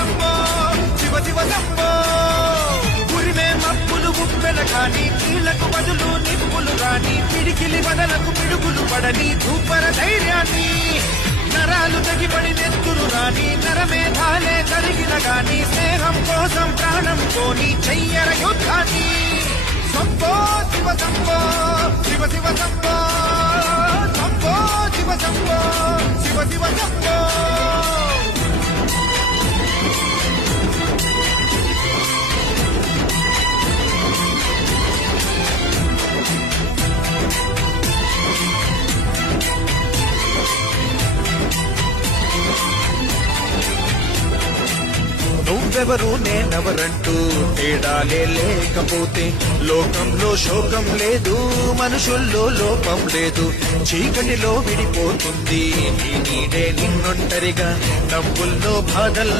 శంభో శివ శివ శంభో. ఉరిమే మప్పులు ఉప్పెన కాని కీళ్లకు బదులు నిప్పులు రాని పిడికిలి వదలకు పిడుగులు పడని ధూపర ధైర్యాన్ని నరాలు తెగిపడి నెత్తురు రాని నరమేధాలే కరిగిన గాని స్నేహం కోసం ప్రాణం కోని చెయ్యర యుద్ధాన్ని. శంభో శివ శంభో శివ శివ శంభో శంభో శివ శంభో శివ శివ శంభో. నువ్వెవరు నేనెవరంటూ తేడాలే లేకపోతే లోకంలో శోకం లేదు, మనుషుల్లో లోపం లేదు. చీకటిలో విడిపోతుంది నీ నీడే నిన్నొంటరిగా, నవ్వుల్లో బాధల్లో